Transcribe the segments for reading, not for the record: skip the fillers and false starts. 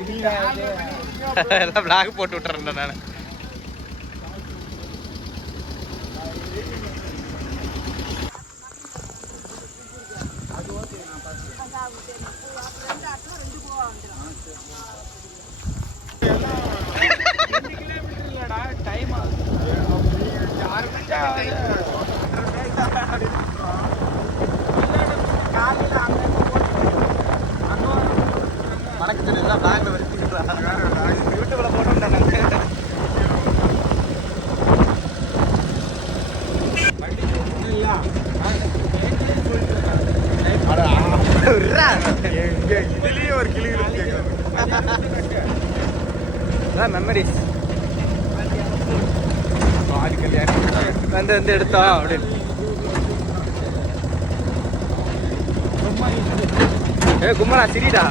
எல்லாம் பிளாக் போட்டு விட்டுறேன் நான். வணக்கத்தில் எல்லாம் பேங்க்ல வச்சுக்கிறாங்க. யூடியூப்ல போட்டோம். இதுலயே ஒரு கிளி மெமரிஸ் வந்து வந்து எடுத்தோம் அப்படின்னு. ஏ கும்மலா சிரிடா.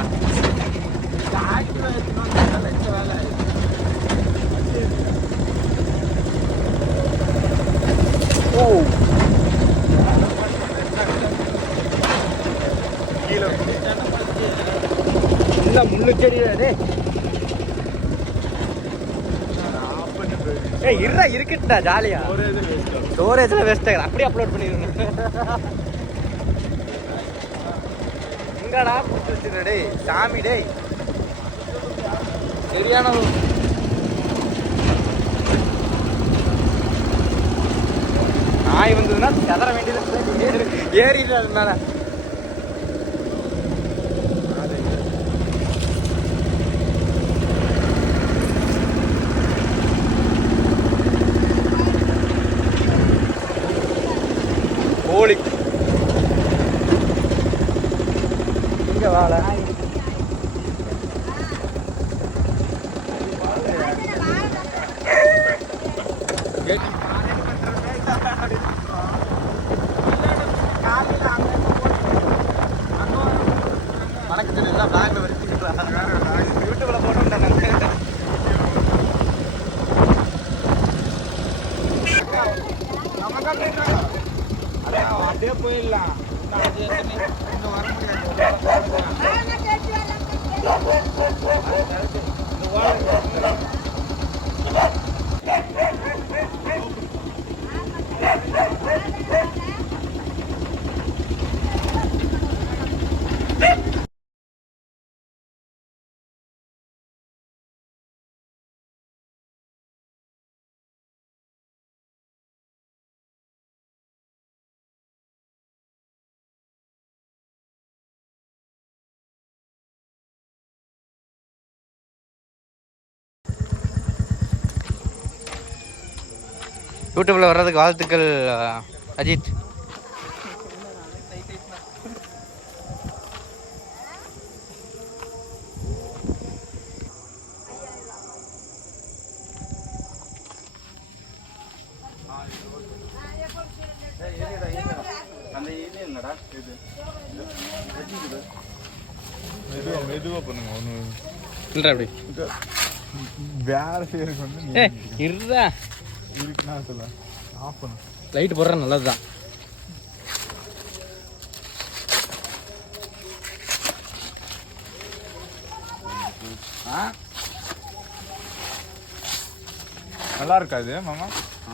ஓ இல்ல முள்ளு செடியாடே. ஏய் இருடா இருக்குடா ஜாலியா. ஸ்டோரேஜ்ல வேஸ்ட் ஆகுது. அப்படியே அப்லோட் பண்ணிடுங்க. எங்கடா புடிச்சு வச்சிருக்க டேய் சாமி டேய். சரியான நாய் வந்ததுன்னா செதற வேண்டியது. ஏறிடு அது மேல. கோழி இங்க வாழ வணக்கத்தில் எல்லாம் பேங்க்ல வச்சுக்கிறாங்க. யூடியூப்ல போட்டோம். அப்படியே போயிடலாம். வர யூடியூப்ல வர்றதுக்கு வாழ்த்துக்கள் அஜித். மெதுவா பண்ணுங்க. ஒண்ணு இல்ல அப்படி வேற பேருக்கு வந்து இருடா இருக்குன்னா சொல்ல ஆஃப் பண்ணு. லைட் போடுற நல்லதுதான். நல்லா இருக்காது மாமா.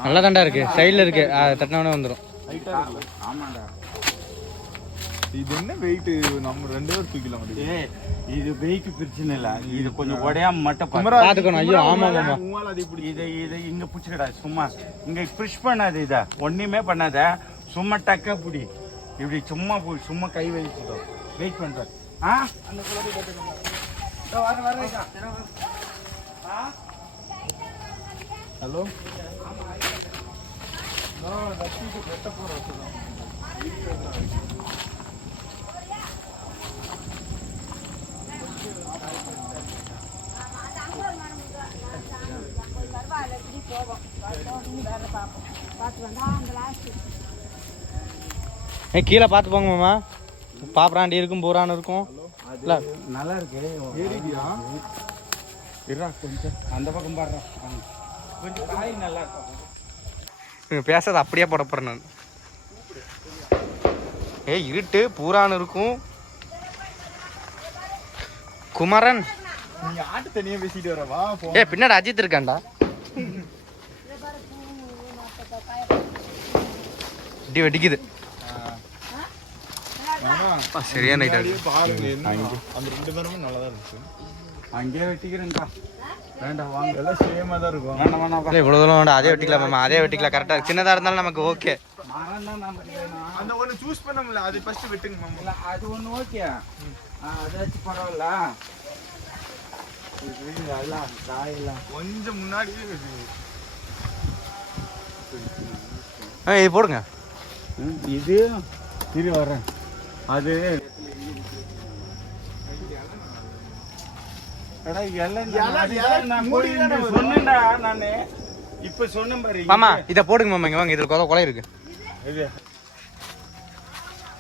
நல்லா தாண்டா இருக்கு. சைடுல இருக்கு. தட்டினவனே வந்துடும். ஆமாண்டா. இது என்ன வெயிட்? நம்ம 2 பேர் தூக்கில முடியும். இது வெயிட் பிரச்சனை இல்ல. இது கொஞ்சம் உடையாம மட்டும் பாத்துக்கணும். ஐயோ ஆமா மாமா. இது இங்க புடிச்சுக்கடா. சும்மா இங்க புஷ் பண்ணாது. இத ஒண்ணுமே பண்ணாத. சும்மா டக்க புடி. இப்படி சும்மா சும்மா கை வச்சுக்கோ. வெயிட் பண்ற. அந்த குளத்தை போட்டுக்கோங்க. ஹலோ கீழே பார்த்து போங்க மாமா. பாப்பராண்டி இருக்கும், பூரான் இருக்கும். நல்லா இருக்கு. ஏறிடியா? இருடா கொஞ்சம் அந்த பக்கம் பாடுறா. கொஞ்சம் காய் நல்லா இருக்கும். பேசுறது அப்படியே போட போறேன் நான். இருட்டு பூரான் இருக்கும். குமரன் நீ ஆட்டு தனியா பேசிட்டு வர வா போ. ஏய் பின்னாடி அஜித் இருக்கான்டா. இடி வெடிக்குது. சரியான நைட் ஆகுது. பாருங்க அந்த 2 பேரும் நல்லா தான் இருந்துச்சு. அங்கேயே வெட்டிக்கிறேன்டா. வேண்டாம் வாங்க. எல்லாம் சேமா தான் இருக்கும். வேண்டாம் வேண்டாம். இவ்வளவு தூரம் வேண்டாம். அதே வெட்டிக்கலாம் மாமா. அதே வெட்டிக்கலாம். கரெக்டா சின்னதா இருந்தாலும் நமக்கு ஓகே. அந்த ஒன்னு சூஸ் பண்ண முடியல. அது ஃபர்ஸ்ட் வெட்டுங்க மாமா. அது ஒண்ணு ஓகே. அதாச்சு பரவாயில்ல. இது எல்லாம் காயெல்லாம் கொஞ்சம் முன்னாடியே இது போடுங்க. இது இரு வரேன். அது சொன்னேன்டா நானு. இப்ப சொன்னேன் பாரு மாமா இத போடுங்க மாமா. இங்க வாங்க. இதுல கொலை இருக்கு.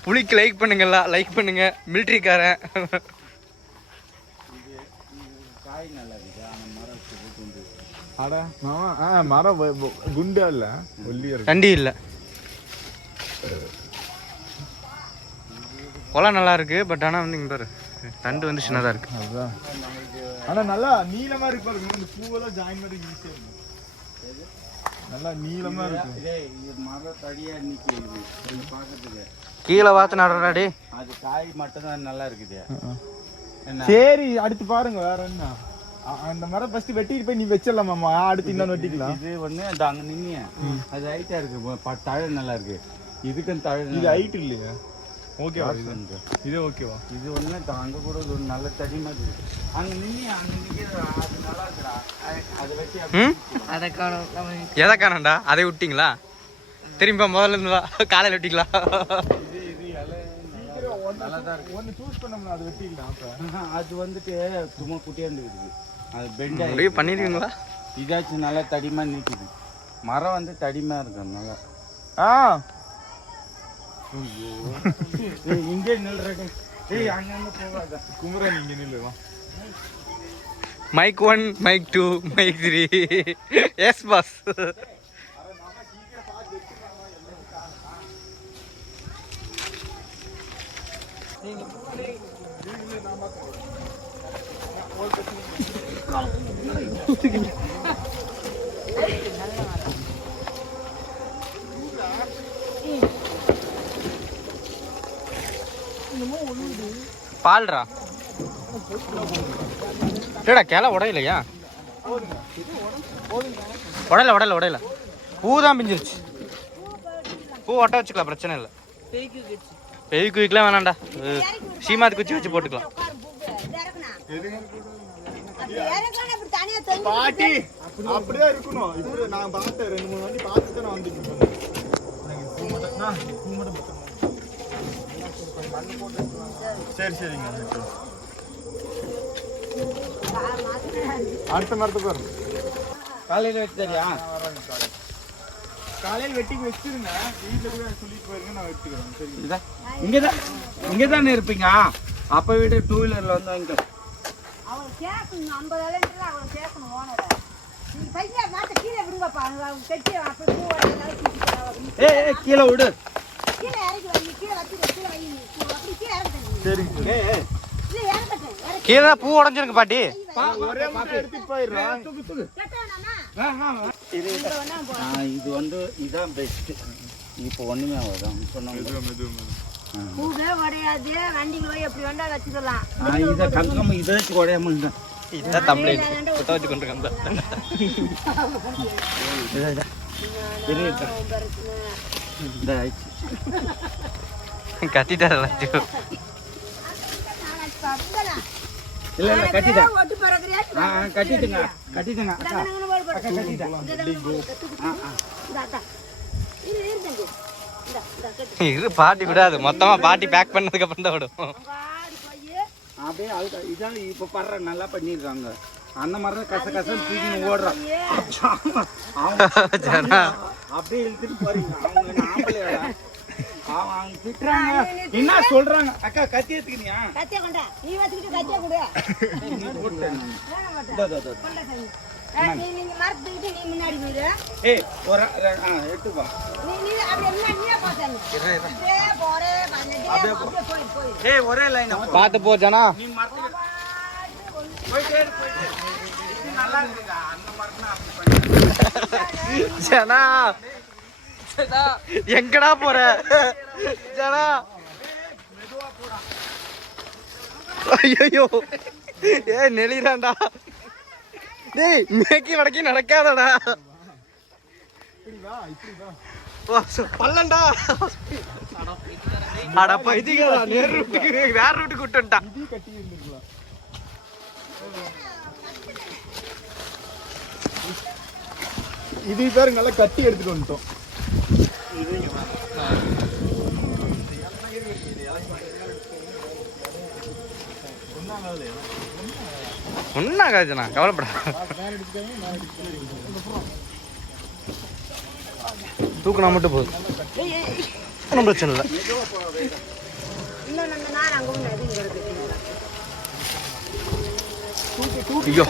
புலிக்கு லைக் பண்ணுங்களா. லைக் பண்ணுங்க. மிலிட்டரிக்காரன் காய் நல்லா இருக்கு. மரம் அட மாமா மரம் குண்டா இல்ல ஒல்லியா இருக்கு. தண்டி இல்ல. கொலை நல்லா இருக்கு. பட் ஆனா வந்து இங்க பாரு தண்டு வந்து சின்னதா இருக்கு. அதான் ஆனா நல்லா நீளமா இருக்கு பாருங்க. இந்த பூவெல்லாம் ஜாயின் பண்ணி ஈஸியா இருக்கு. நல்லா நீளமா இருக்கு. இது மரம் தடியா நிக்குது. பாக்கிறதுக்கு கீழே வாத்து நடறாடி. அது காய் மட்டும் தான் நல்லா இருக்குது. சரி அடுத்து பாருங்க வேற என்ன. அந்த மரம் ஃபர்ஸ்ட் வெட்டிட்டு போய் நீ வெச்சிடலாம் மாமா. அடுத்து இன்னொன்னு வெட்டிக்கலாம். இது ஒண்ணு அங்க நின்னிய அது ஹைட்டா இருக்கு. தழை நல்லா இருக்கு. இதுக்கும் தழை. இது ஹைட் இல்லையா? ஓகேவா இது? ஓகேவா? இது ஒண்ணு அங்க கூட ஒரு நல்ல தடி மாதிரி அங்க நின்னிய அங்க நிக்கிறது. அது நல்லா இருக்குடா. அது வெட்டி அதை காணோம். எதை காணோம்டா? அதை விட்டீங்களா? திரும்ப முதல்ல இருந்து காலையில விட்டீங்களா? ஒன்னு சூஸ் பண்ணோம்னா அது வெட்டிக்கலாம். அப்ப அது வந்துட்டு சும்மா குட்டியா இருந்துக்குது. அது பெண்ட் முடிவு பண்ணிடுவீங்களா? இதாச்சும் நல்லா தடிமா நிக்குது. மரம் வந்து தடிமா இருக்கு நல்லா. இங்கே நில்றேன். ஏய் அங்க போகாத குமரன் இங்க நில்லுவா. Mike 1 mike 2 mike 3 yes boss. பால்ரா டேடா கேள உடையலையா? உடையல பூ தான் பிஞ்சிருச்சு. பூ ஒட்ட வச்சுக்கலாம், பிரச்சனை இல்லை. பெய் குயிக்கலாம் வேணாண்டா. சீமாத்து குச்சி வச்சு போட்டுக்கலாம். பாட்டி அப்படியே இருக்கணும். இப்படி நான் பார்த்தேன் 2-3 வாட்டி பார்த்துட்டு நான் வந்துட்டேன். சரி சரிங்க. அடுத்த மரத்துக்கு வரும். காலையில வெட்டி தெரியா? காலையில் வெட்டி வச்சிருங்க. வீட்டில் கூட சொல்லிட்டு போயிருங்க, நான் வெட்டிக்கிறேன். சரி இங்கதான் இருப்பீங்க. அப்ப வீட்டு 2 வீலர்ல வந்து வாங்க. அவன் கேட்கணும் 50 அவன் கேட்கணும் ஓனர. நீ பையா மாத்த கீழே விடுங்கப்பா. கட்டி அப்ப பூ ஏய் கீழே விடு. கீழே இறக்கி வை. கீழே வச்சு கீழே வை. அப்படி கீழே இறக்கணும். சரிங்க. இல்ல இறக்கட்டேன். கீழே பூ உடைஞ்சிருக்கு பாட்டி. ஒரே மட்டும் எடுத்துட்டு போயிடுறேன். இது வந்து இதான் பெஸ்ட். இப்போ ஒண்ணுமே ஆகாதான் சொன்னாங்க. பூவே உடையாது. வண்டிக்கு போய் எப்படி வேண்டா வச்சுக்கலாம். இதை கங்கம் இதை வச்சு உடையாம இதான் தமிழ் போட்டோ வச்சு கொண்டிருக்காங்க. கட்டிட்டாரு இல்ல இல்ல கட்டிட்டேன். கட்டிட்டுங்க கட்டிட்டுங்க அக்கா அக்கா கட்டிட்டேன். இது பாட்டி விடாது. மொத்தமா பாட்டி பேக் பண்ணதுக்கு அப்புறம் தான் விடும். அப்படியே அழுக்கா இதான் இப்ப படுற நல்லா பண்ணிருக்காங்க. அந்த மாதிரி தான் கச கசன்னு தூக்கி ஓடுறான். அப்படியே இழுத்துட்டு போறீங்க. அவங்க ஆம்பளையோட அவங்க திட்டுறாங்க. என்ன சொல்றாங்க? அக்கா கத்தி எடுத்துக்கினியா? கத்திய கொண்டா. நீ வச்சுக்கிட்டு கத்திய கொடு. நீங்க மரத்துக்கிட்டு நீ முன்னாடி போயிரு. ஏய் ஒரு எடுத்துப்பா. நீ அப்படி என்ன நீயே பாத்தாங்க. அப்படியே போறே அப்படியே போய். ஏய் ஒரே லைன் பாத்து போ ஜனா. நீ மரத்துக்கு போயிட்டே இருக்கு. இது நல்லா இருக்குதா? அந்த மரம்னா அப்படி பண்ணி. ஜனா எங்கடா போற ஜனா? ஐயோ ஏ நெளிறான்டா டேய், மேக்கி வடக்கி நடக்காதடா. பல்லண்டா அட பைத்தியக்காரா, நேர் ரூட்டுக்கு வேற ரூட்டுக்கு விட்டுட்டான். இது பேரு நல்லா கட்டி எடுத்துட்டு வந்துட்டோம். ஒன்னா காய்ச்சனா கவலைப்படா. தூக்குனா மட்டும் போதும், ஒன்றும் பிரச்சனை இல்லை. ஐயோ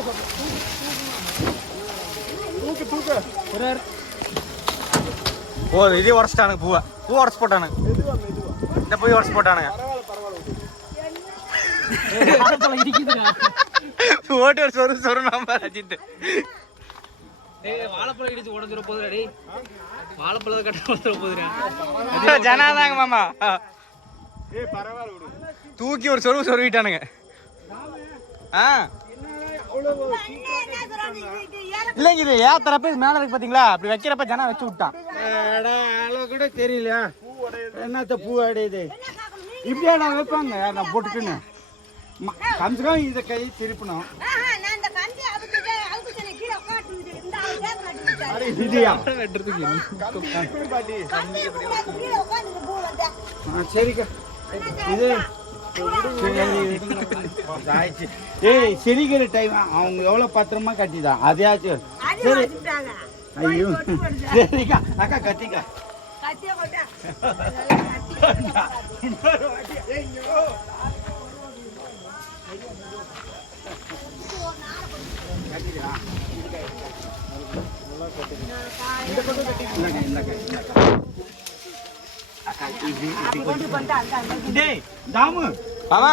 போதும், இதே உடச்சிட்டானுங்க. பூ உடச்சு போட்டானுங்க. இந்த போய் உடச்சு போட்டானுங்க. ஓட்டு ஒரு சொரு சொரு நம்ப அஜித். வாழைப்பழம் இடிச்சு உடஞ்சிட போதுடா டேய். வாழைப்பழத்தை கட்ட உடஞ்சிட போதுடா. ஜனாதாங்க மாமா. ஏய் பரவாயில்ல விடு. தூக்கி ஒரு சொருவு சொருவிட்டானுங்க. இல்லைங்க, இது ஏத்தரப்ப இது மேல இருக்கு பாத்தீங்களா? அப்படி வைக்கிறப்ப ஜனா வச்சு விட்டான். அளவு கூட தெரியல. என்னத்த பூ அடையுது இப்படியாடா வைப்பாங்க நான் போட்டுக்குன்னு. கம்சகம் இதை கை திருப்பணும். சரிக்கா இது ஏய் சிரிக்கிற டைம் அவங்க எவ்வளவு பத்திரமா கட்டிதான் அதையாச்சும். சரி ஐயோ சரிக்கா அக்கா கட்டிக்கா. தாமு ஆமா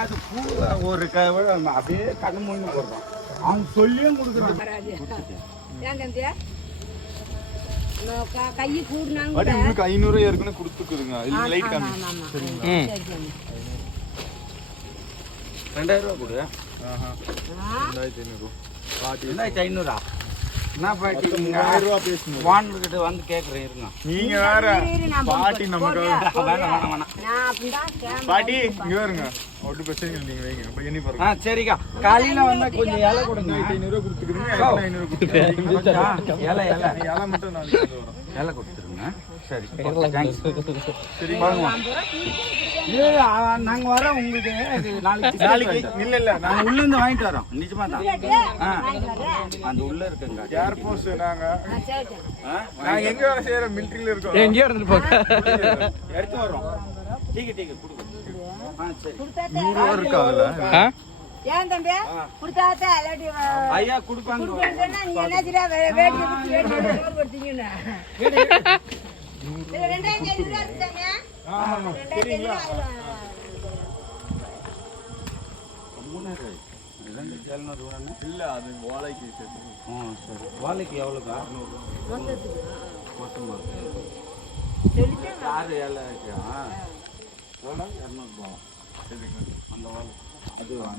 அது பூ ஒரு அப்படியே கண்ணு மூணு போடுறோம். அவங்க சொல்லியும் கொடுக்குறாங்க. கை கூடுனாங்க. உங்களுக்கு 500 ஏற்கனவே கொடுத்துக்குதுங்க. இது லைட் காமி. 2000 ரூபா கொடு. 2500. 2500 என்ன பாட்டி 1000 ரூபா பேசுங்க. வான்கிட்ட வந்து கேட்குறேன் இருங்க. நீங்க வேற பாட்டி நமக்கு வேணாம் பாட்டி இங்க வருங்க. ஒட்டு பிரச்சனை நீங்க வைங்க. அப்ப எண்ணி பாருங்க. சரிக்கா காலையில வந்தா கொஞ்சம் இலை கொடுங்க. 500 ரூபா கொடுத்துக்கிறீங்க. 500 கொடுத்துக்கிறீங்க. இலை இலை மட்டும் நாளைக்கு வந்து வரும். இலை கொடுத்துருங்க. சரி சரி நாங்க வரோம் உங்களுக்கு நாளைக்கு இல்ல நாங்க உள்ள இருந்து வாங்கிட்டு வரோம். நிஜமா தான் அந்த உள்ள இருக்குங்க ஏர்போர்ட்ஸ். நாங்க எங்க வேலை செய்யற மிலிட்டரியில இருக்கோம். எங்கேயோ இருந்துட்டு போக எடுத்து வரோம். டீக்கு கொடுங்க. சரி 100 ரூபா இருக்கா அதுல? ஏன் தம்பி குடுத்தாத்த அலடி ஐயா கொடுப்பாங்க. குடுக்கறதுன்னா நீ என்ன செய்ற வேடி வேடி போடுறீங்கன்னு. இது 2500 ரூபாய் இருக்குங்க. ஆமா சரிங்களா? 2700 ரூபாய் இல்ல அது வாழைக்கு சேர்த்து. சரி வாழைக்கு எவ்வளவு? 600 மொத்தமா சொல்லிட்டேன். 6 இலை இருக்கா? 200 ரூபாய். சரிங்க அந்த வாழை அது